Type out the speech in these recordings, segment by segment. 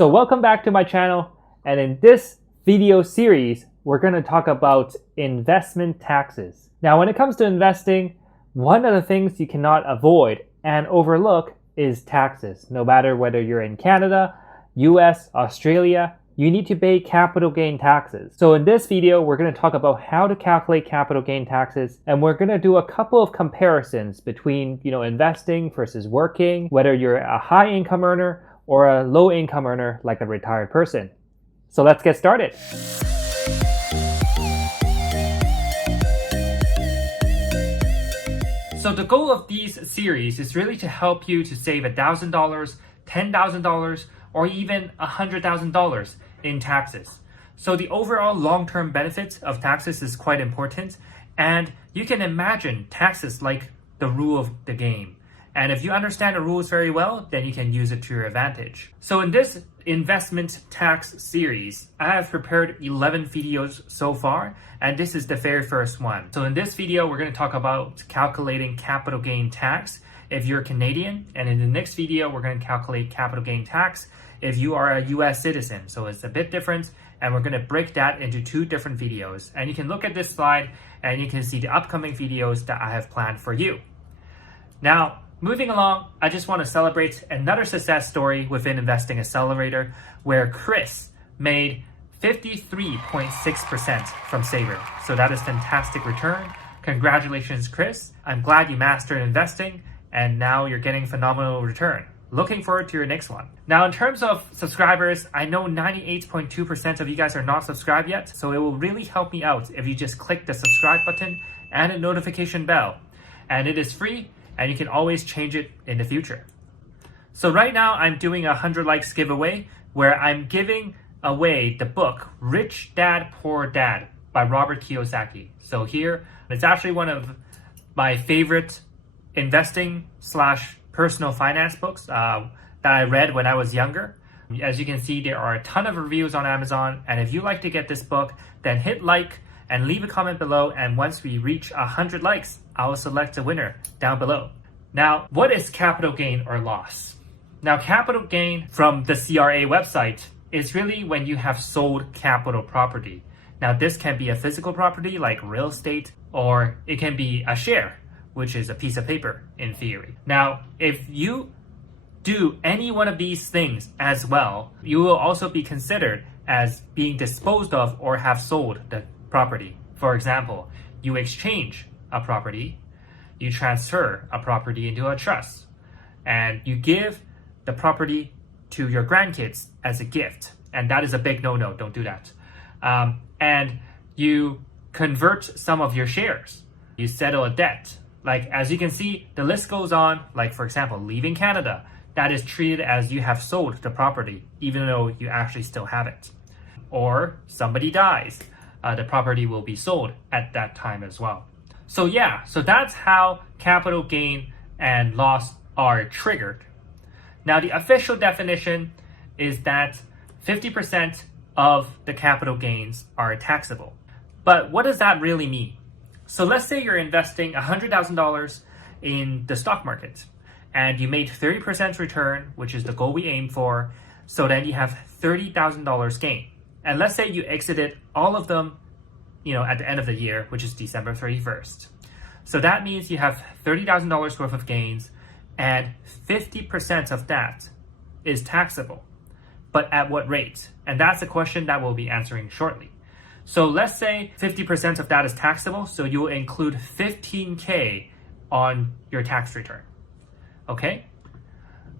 So welcome back to my channel, and in this video series we're going to talk about investment taxes. Now when it comes to investing, one of the things you cannot avoid and overlook is taxes. No matter whether you're in Canada, US, Australia, you need to pay capital gain taxes. So in this video we're going to talk about how to calculate capital gain taxes, and we're going to do a couple of comparisons between investing versus working, whether you're a high income earner or a low income earner like a retired person. So let's get started. So the goal of these series is really to help you to save $1,000, $10,000, or even $100,000 in taxes. So the overall long-term benefits of taxes is quite important, and you can imagine taxes like the rule of the game. And if you understand the rules very well, then you can use it to your advantage. So in this investment tax series, I have prepared 11 videos so far, and this is the very first one. So in this video, we're going to talk about calculating capital gain tax if you're Canadian, and in the next video, we're going to calculate capital gain tax if you are a US citizen. So it's a bit different, and we're going to break that into two different videos. And you can look at this slide, and you can see the upcoming videos that I have planned for you. Now, moving along, I just want to celebrate another success story within Investing Accelerator where Chris made 53.6% from Saver. So that is fantastic return. Congratulations, Chris. I'm glad you mastered investing and now you're getting phenomenal return. Looking forward to your next one. Now, in terms of subscribers, I know 98.2% of you guys are not subscribed yet, so it will really help me out if you just click the subscribe button and a notification bell. And it is free, and you can always change it in the future. So right now I'm doing a 100 likes giveaway where I'm giving away the book Rich Dad Poor Dad by Robert Kiyosaki. So here, it's actually one of my favorite investing / personal finance books that I read when I was younger. As you can see, there are a ton of reviews on Amazon, and if you like to get this book, then hit like and leave a comment below, and once we reach 100 likes, I will select a winner down below. Now, what is capital gain or loss? Now, capital gain from the CRA website is really when you have sold capital property. Now, this can be a physical property like real estate, or it can be a share, which is a piece of paper in theory. Now, if you do any one of these things as well, you will also be considered as being disposed of or have sold the property. For example, you exchange a property, you transfer a property into a trust, and you give the property to your grandkids as a gift. And that is a big no-no, don't do that. And you convert some of your shares, you settle a debt. Like, as you can see, the list goes on. Like, for example, leaving Canada, that is treated as you have sold the property, even though you actually still have it. Or somebody dies, the property will be sold at that time as well. So yeah, so that's how capital gain and loss are triggered. Now, the official definition is that 50% of the capital gains are taxable. But what does that really mean? So let's say you're investing $100,000 in the stock market and you made 30% return, which is the goal we aim for. So then you have $30,000 gain. And let's say you exited all of them at the end of the year, which is December 31st. So that means you have $30,000 worth of gains, and 50% of that is taxable. But at what rate? And that's a question that we'll be answering shortly. So let's say 50% of that is taxable, so you will include $15,000 on your tax return. Okay?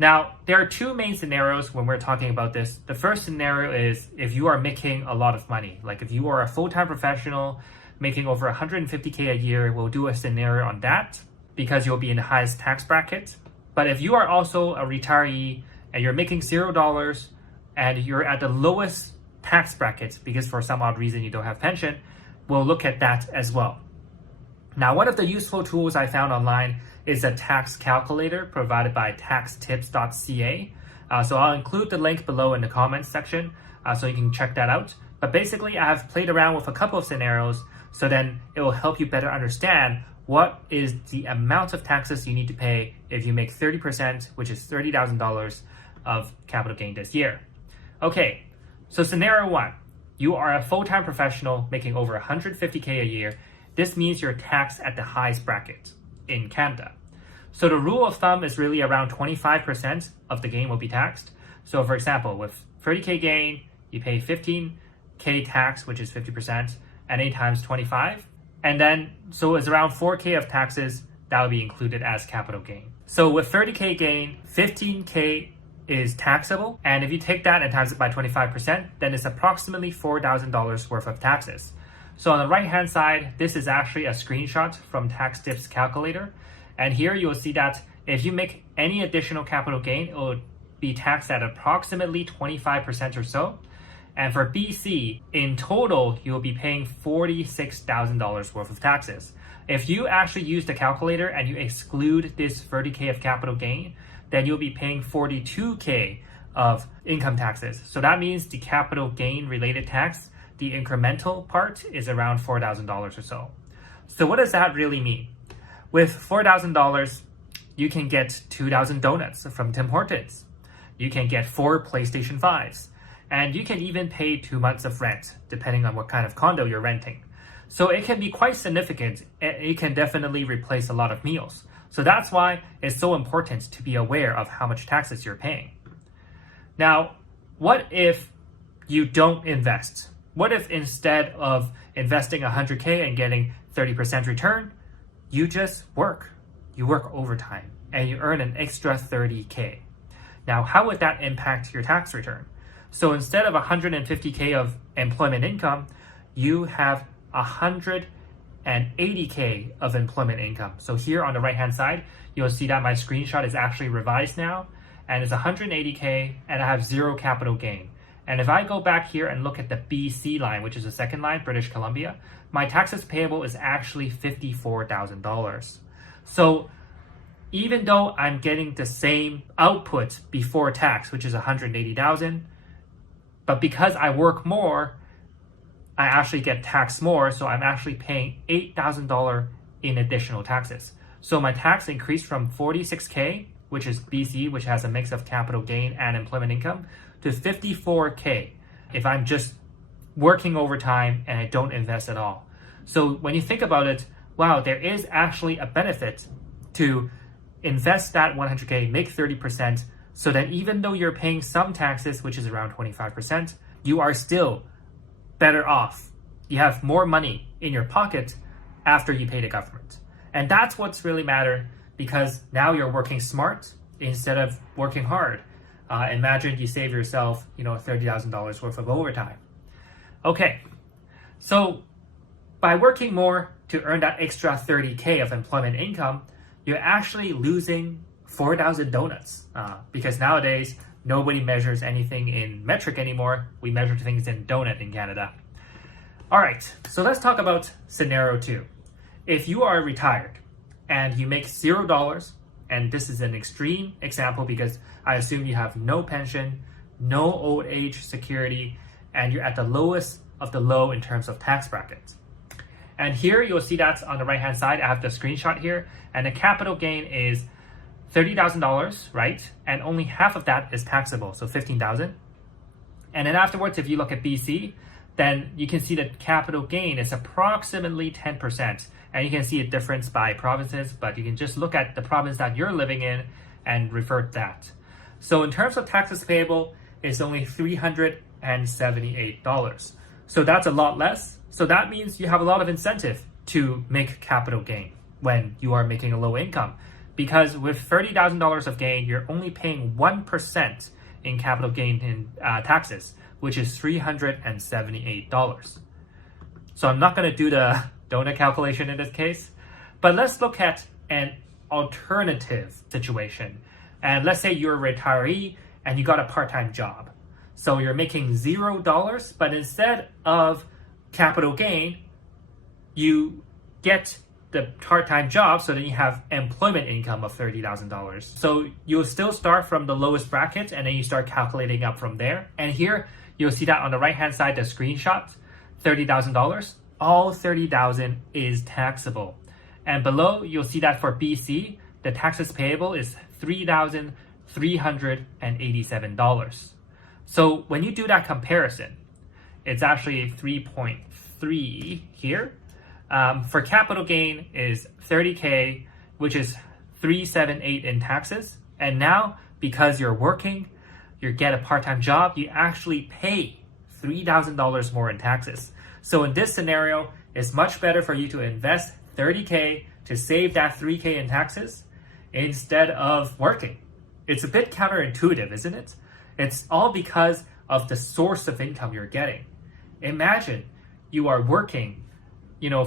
Now, there are two main scenarios when we're talking about this. The first scenario is if you are making a lot of money. Like if you are a full-time professional making over $150,000 a year, we'll do a scenario on that because you'll be in the highest tax bracket. But if you are also a retiree and you're making $0 and you're at the lowest tax bracket because for some odd reason you don't have pension, we'll look at that as well. Now, one of the useful tools I found online is a tax calculator provided by taxtips.ca. So I'll include the link below in the comments section so you can check that out. But basically, I have played around with a couple of scenarios, so then it will help you better understand what is the amount of taxes you need to pay if you make 30%, which is $30,000 of capital gain this year. Okay, so scenario 1, you are a full-time professional making over $150K a year. This means you're taxed at the highest bracket in Canada. So the rule of thumb is really around 25% of the gain will be taxed. So for example, with 30K gain, you pay 15K tax, which is 50%, and 8 times 25. And then, so it's around 4K of taxes that will be included as capital gain. So with 30K gain, 15K is taxable. And if you take that and times it by 25%, then it's approximately $4,000 worth of taxes. So on the right-hand side, this is actually a screenshot from Tax Tips Calculator. And here you will see that if you make any additional capital gain, it will be taxed at approximately 25% or so. And for BC, in total, you'll be paying $46,000 worth of taxes. If you actually use the calculator and you exclude this 30K of capital gain, then you'll be paying 42K of income taxes. So that means the capital gain related tax, the incremental part, is around $4,000 or so. So what does that really mean? With $4,000, you can get 2,000 donuts from Tim Hortons. You can get 4 PlayStation 5s. And you can even pay 2 months of rent, depending on what kind of condo you're renting. So it can be quite significant. It can definitely replace a lot of meals. So that's why it's so important to be aware of how much taxes you're paying. Now, what if you don't invest? What if instead of investing 100K and getting 30% return, you just work? You work overtime and you earn an extra 30K. Now, how would that impact your tax return? So instead of 150K of employment income, you have 180K of employment income. So here on the right-hand side, you'll see that my screenshot is actually revised now, and it's 180K, and I have 0 capital gain. And if I go back here and look at the BC line, which is the second line, British Columbia, my taxes payable is actually $54,000. So even though I'm getting the same output before tax, which is $180,000, but because I work more, I actually get taxed more, so I'm actually paying $8,000 in additional taxes. So my tax increased from 46K, which is BC, which has a mix of capital gain and employment income, to 54K if I'm just working overtime and I don't invest at all. So when you think about it, wow, there is actually a benefit to invest that 100K, make 30%, so that even though you're paying some taxes, which is around 25%, you are still better off. You have more money in your pocket after you pay the government. And that's what's really matter, because now you're working smart instead of working hard. Imagine you save yourself, $30,000 worth of overtime. Okay, so by working more to earn that extra 30K of employment income, you're actually losing 4,000 donuts, because nowadays nobody measures anything in metric anymore. We measure things in donut in Canada. All right, so let's talk about scenario 2. If you are retired and you make $0, and this is an extreme example because I assume you have no pension, no old age security, and you're at the lowest of the low in terms of tax bracket. And here you'll see that on the right hand side, I have the screenshot here, and the capital gain is $30,000, right? And only half of that is taxable, so $15,000. And then afterwards, if you look at BC, then you can see that capital gain is approximately 10%. And you can see a difference by provinces, but you can just look at the province that you're living in and revert that. So in terms of taxes payable, it's only $378. So that's a lot less. So that means you have a lot of incentive to make capital gain when you are making a low income. Because with $30,000 of gain, you're only paying 1% in capital gain in taxes, which is $378. So I'm not going to do the donut calculation in this case, but let's look at an alternative situation. And let's say you're a retiree and you got a part-time job. So you're making $0, but instead of capital gain, you get the part-time job, so then you have employment income of $30,000. So you'll still start from the lowest bracket and then you start calculating up from there. And here you'll see that on the right-hand side, the screenshot, $30,000. All $30,000 is taxable. And below, you'll see that for BC, the taxes payable is $3,387. So when you do that comparison, it's actually 3.3 here. For capital gain is 30K, which is 378 in taxes. And now, because you're working, you get a part-time job, you actually pay $3,000 more in taxes. So in this scenario, it's much better for you to invest 30K to save that 3K in taxes instead of working. It's a bit counterintuitive, isn't it? It's all because of the source of income you're getting. Imagine you are working,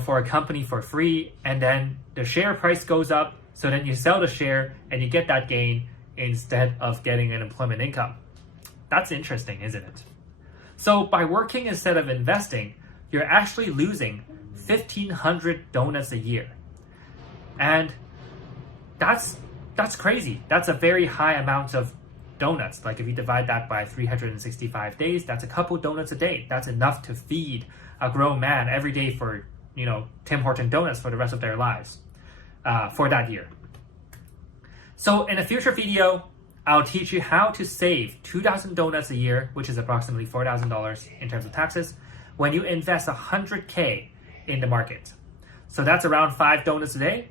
for a company for free, and then the share price goes up, so then you sell the share and you get that gain instead of getting an employment income. That's interesting, isn't it? So by working instead of investing, you're actually losing 1,500 donuts a year. And that's crazy. That's a very high amount of donuts. Like if you divide that by 365 days, that's a couple donuts a day. That's enough to feed a grown man every day for, Tim Horton donuts for the rest of their lives for that year. So in a future video, I'll teach you how to save 2,000 donuts a year, which is approximately $4,000 in terms of taxes, when you invest 100K in the market. So that's around 5 donuts a day.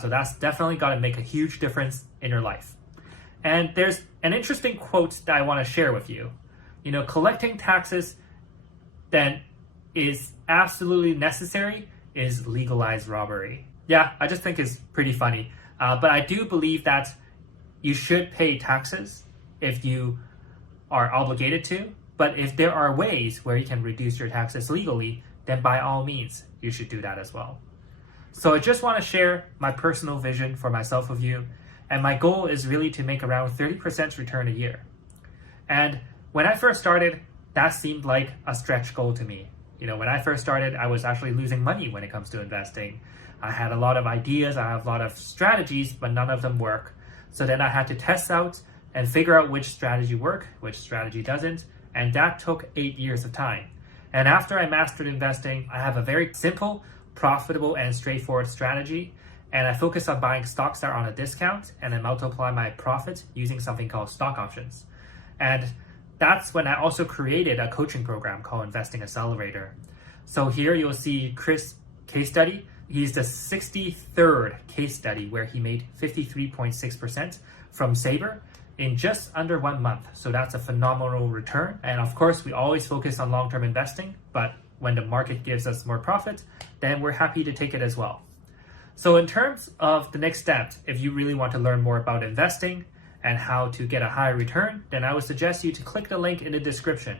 So that's definitely going to make a huge difference in your life. And there's an interesting quote that I want to share with you. Collecting taxes then is absolutely necessary is legalized robbery. Yeah, I just think it's pretty funny. But I do believe that you should pay taxes if you are obligated to. But if there are ways where you can reduce your taxes legally, then by all means, you should do that as well. So I just want to share my personal vision for myself with you. And my goal is really to make around 30% return a year. And when I first started, that seemed like a stretch goal to me. When I first started, I was actually losing money when it comes to investing. I had a lot of ideas, I have a lot of strategies, but none of them work. So then I had to test out and figure out which strategy worked, which strategy doesn't. And that took 8 years of time. And after I mastered investing, I have a very simple, profitable, and straightforward strategy. And I focus on buying stocks that are on a discount, and I multiply my profit using something called stock options. And that's when I also created a coaching program called Investing Accelerator. So here you'll see Chris' case study. He's the 63rd case study where he made 53.6% from Sabre in just under 1 month. So that's a phenomenal return. And of course, we always focus on long-term investing, but when the market gives us more profit, then we're happy to take it as well. So in terms of the next steps, if you really want to learn more about investing and how to get a higher return, then I would suggest you to click the link in the description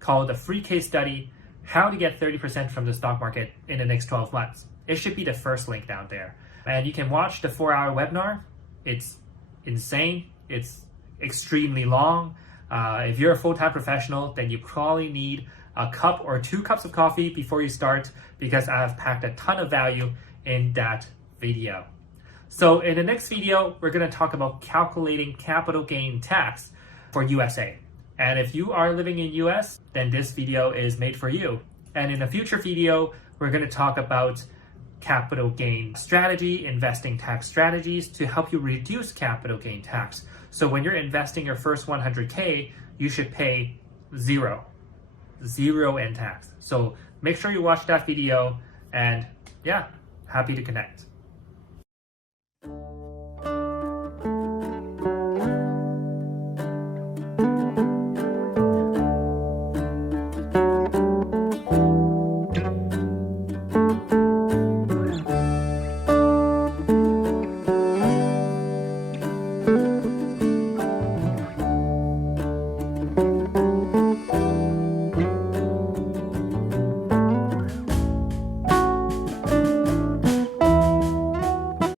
called the free case study, how to get 30% from the stock market in the next 12 months. It should be the first link down there. And you can watch the 4-hour webinar. It's insane. It's extremely long. If you're a full-time professional, then you probably need a cup or 2 cups of coffee before you start, because I have packed a ton of value in that video. So in the next video, we're going to talk about calculating capital gain tax for USA. And if you are living in US, then this video is made for you. And in a future video, we're going to talk about capital gain strategy, investing tax strategies to help you reduce capital gain tax. So when you're investing your first 100K, you should pay zero in tax. So make sure you watch that video, and yeah, happy to connect.